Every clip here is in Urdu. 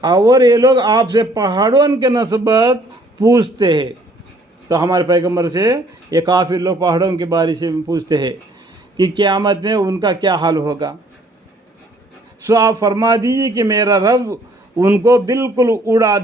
اور یہ لوگ آپ سے پہاڑوں کے نسبت پوچھتے ہیں. تو ہمارے پیغمبر سے یہ کافر لوگ پہاڑوں کے بارے سے پوچھتے ہیں کہ قیامت میں ان کا کیا حال ہوگا. سو آپ فرما دیجیے کہ میرا رب ان کو بالکل اڑا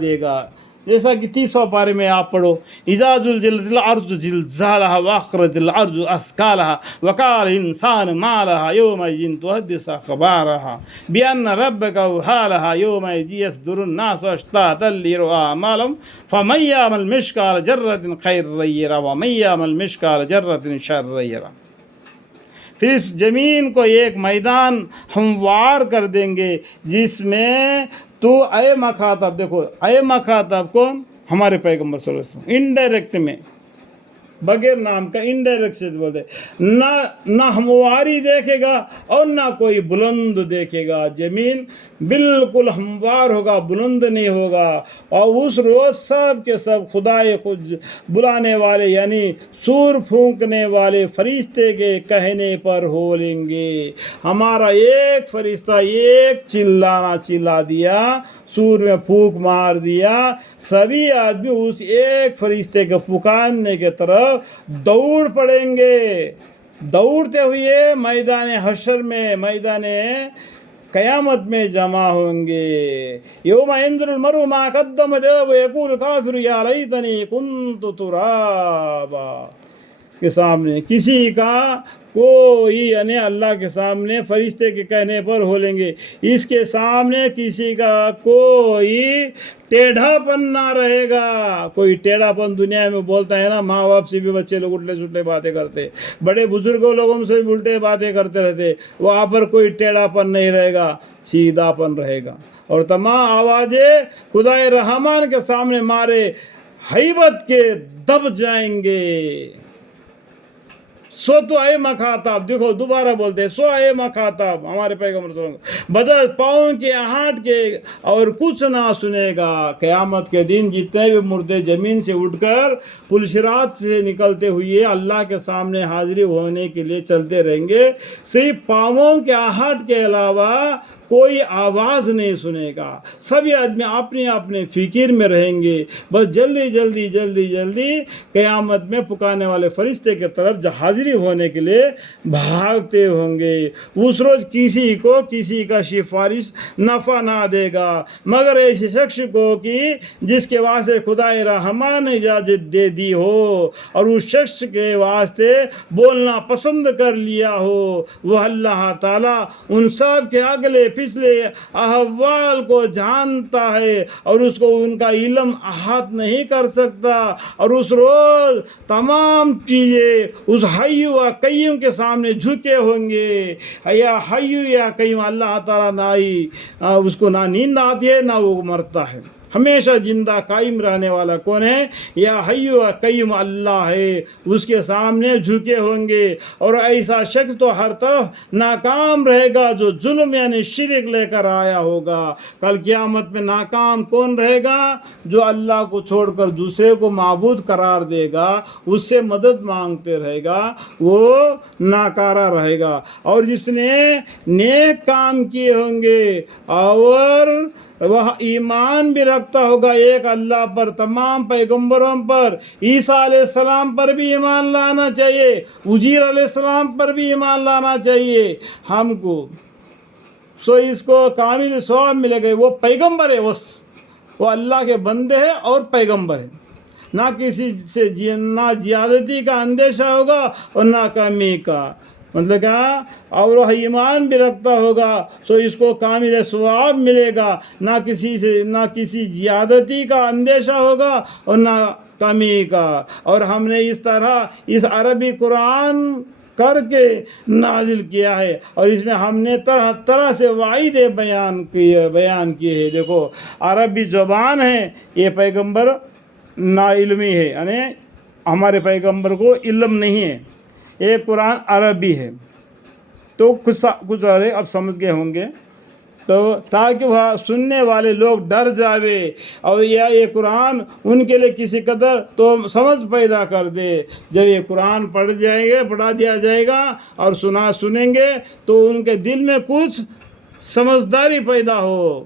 دے گا. جیسا کہ 30 پارے میں آپ پڑھو، اذا زلزلت الارض زلزالها واخرجت الارض اثقالها وقال الانسان ما لها يومئذ تحدث اخبارها بان ربك اوحى لها يومئذ يصدر الناس اشتاتا ليروا اعمالهم فمن يعمل مثقال ذرة خيرا يره ومن يعمل مثقال ذرة شرا يره. پھر اس زمین کو ایک میدان ہموار کر دیں گے جس میں تو اے مخاطب، دیکھو اے مخاطب کون؟ ہمارے پیغمبر صلی اللہ علیہ وسلم، انڈائریکٹ میں، بغیر نام کا انڈائریکٹ سے بولتے، نہ ہمواری دیکھے گا اور نہ کوئی بلند دیکھے گا. زمین بالکل ہموار ہوگا، بلند نہیں ہوگا. اور اس روز سب کے سب خدائے خود بلانے والے یعنی سور پھونکنے والے فرشتے کے کہنے پر ہولیں گے. ہمارا ایک فرشتہ ایک چلانا چلا دیا، سور میں پھونک مار دیا، سبھی آدمی اس ایک فرشتے کے پکارنے کے طرف دوڑ پڑیں گے. دوڑتے ہوئے میدان حشر میں، میدان قیامت میں جمع ہوں گے. یوم ينظر المرء ما قدمت يداه ويقول الكافر يا ليتني كنت ترابا کے سامنے کسی کا کوئی، یعنی اللہ کے سامنے فرشتے کے کہنے پر ہولیں گے، اس کے سامنے کسی کا کوئی ٹیڑھا پن نہ رہے گا. کوئی ٹیڑھا پن دنیا میں بولتا ہے نا، ماں باپ سے بھی بچے لوگ الٹے سلٹے باتیں کرتے، بڑے بزرگوں لوگوں سے بھی الٹے باتیں کرتے رہتے، وہاں پر کوئی ٹیڑھا پن نہیں رہے گا، سیدھا پن رہے گا. اور تمام آوازیں خدائے رحمان کے سامنے مارے ہیبت کے دب جائیں گے. سو تو اے مخاطب، دیکھو دوبارہ بولتے ہیں، سو اے مخاطب ہمارے پیغمبر صلی اللہ علیہ وسلم، بدل پاؤں کے آہٹ کے اور کچھ نہ سنے گا. قیامت کے دن جتنے بھی مردے زمین سے اٹھ کر پلشرات سے نکلتے ہوئے اللہ کے سامنے حاضری ہونے کے لیے چلتے رہیں گے، صرف پاؤں کے آہٹ کے علاوہ کوئی آواز نہیں سنے گا. سبھی آدمی اپنے اپنے فکر میں رہیں گے، بس جلدی جلدی جلدی جلدی قیامت میں پکارنے والے فرشتے کی طرف حاضری ہونے کے لیے بھاگتے ہوں گے. اس روز کسی کو کسی کا سفارش نفع نہ دے گا مگر ایسے شخص کو کہ جس کے واسطے خدائے رحمان نے اجازت دے دی ہو اور اس شخص کے واسطے بولنا پسند کر لیا ہو. وہ اللہ تعالیٰ ان سب کے اگلے پچھلے احوال کو جانتا ہے اور اس کو ان کا علم احاطہ نہیں کر سکتا. اور اس روز تمام چیزیں اس حی و قیوم کے سامنے جھکے ہوں گے. یا حی یا قیوم، اللہ تعالیٰ نہ ہی اس کو نہ نیند آتی ہے نہ وہ مرتا ہے، ہمیشہ زندہ قائم رہنے والا کون ہے؟ یا حی و قیوم اللہ ہے. اس کے سامنے جھکے ہوں گے. اور ایسا شخص تو ہر طرف ناکام رہے گا جو ظلم یعنی شرک لے کر آیا ہوگا. کل قیامت میں ناکام کون رہے گا؟ جو اللہ کو چھوڑ کر دوسرے کو معبود قرار دے گا، اس سے مدد مانگتے رہے گا، وہ ناکارہ رہے گا. اور جس نے نیک کام کیے ہوں گے اور وہ ایمان بھی رکھتا ہوگا ایک اللہ پر، تمام پیغمبروں پر، عیسیٰ علیہ السلام پر بھی ایمان لانا چاہیے، عزیر علیہ السلام پر بھی ایمان لانا چاہیے ہم کو. سو اس کو کامل ثواب ملے گا. وہ پیغمبر ہے، وہ اللہ کے بندے ہیں اور پیغمبر ہے. نہ کسی سے نہ زیادتی کا اندیشہ ہوگا اور نہ کمی کا، مطلب کیا؟ اور وہ ایمان بھی رکھتا ہوگا سو اس کو کامل ثواب ملے گا. نہ کسی زیادتی کا اندیشہ ہوگا اور نہ کمی کا. اور ہم نے اس طرح اس عربی قرآن کر کے نازل کیا ہے اور اس میں ہم نے طرح طرح سے وعیدیں بیان کیے ہیں. دیکھو عربی زبان ہے، یہ پیغمبر نا علمی ہے، یعنی ہمارے پیغمبر کو علم نہیں ہے. ایک قرآن عربی ہے تو کچھ اب سمجھ گئے ہوں گے، تو تاکہ وہ سننے والے لوگ ڈر جاوے اور یہ قرآن ان کے لیے کسی قدر تو سمجھ پیدا کر دے. جب یہ قرآن پڑھا دیا جائے گا اور سنیں گے تو ان کے دل میں کچھ سمجھداری پیدا ہو.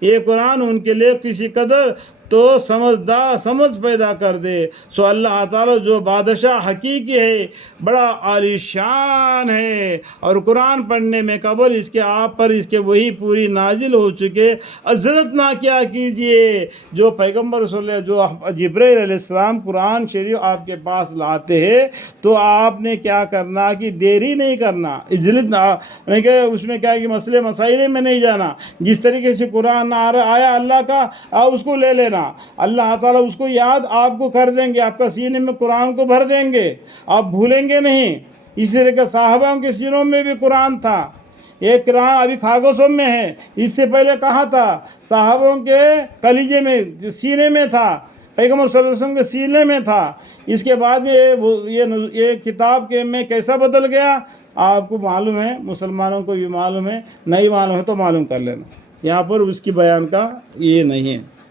یہ قرآن ان کے لیے کسی قدر تو سمجھ پیدا کر دے. سو اللہ تعالیٰ جو بادشاہ حقیقی ہے، بڑا عالی شان ہے، اور قرآن پڑھنے میں قبل اس کے آپ پر اس کے وہی پوری نازل ہو چکے. حضرت نہ کیا کیجئے، جو پیغمبر صلی اللہ علیہ وسلم، جو جبرائیل علیہ السلام قرآن شریف آپ کے پاس لاتے ہیں تو آپ نے کیا کرنا کہ دیری نہیں کرنا. عجلت نہ کہ اس میں کیا کہ مسئلے مسائل میں نہیں جانا. جس طریقے سے قرآن آیا اللہ کا، آپ اس کو لے لینا. اللہ تعالیٰ اس کو یاد آپ کو کر دیں گے، آپ کا سینے میں قرآن کو بھر دیں گے، آپ بھولیں گے نہیں. اسی طرح کے صحابہ کے سینوں میں بھی قرآن تھا. یہ قرآن ابھی کاغذوں میں ہے، اس سے پہلے کہاں تھا؟ صحابوں کے کلیجے میں، سینے میں تھا، پیغمبر صلی اللہ علیہ وسلم کے سینے میں تھا. اس کے بعد میں یہ کتاب کے میں کیسا بدل گیا آپ کو معلوم ہے، مسلمانوں کو بھی معلوم ہے. نہیں معلوم ہے تو معلوم کر لینا. یہاں پر اس کی بیان کا یہ نہیں ہے.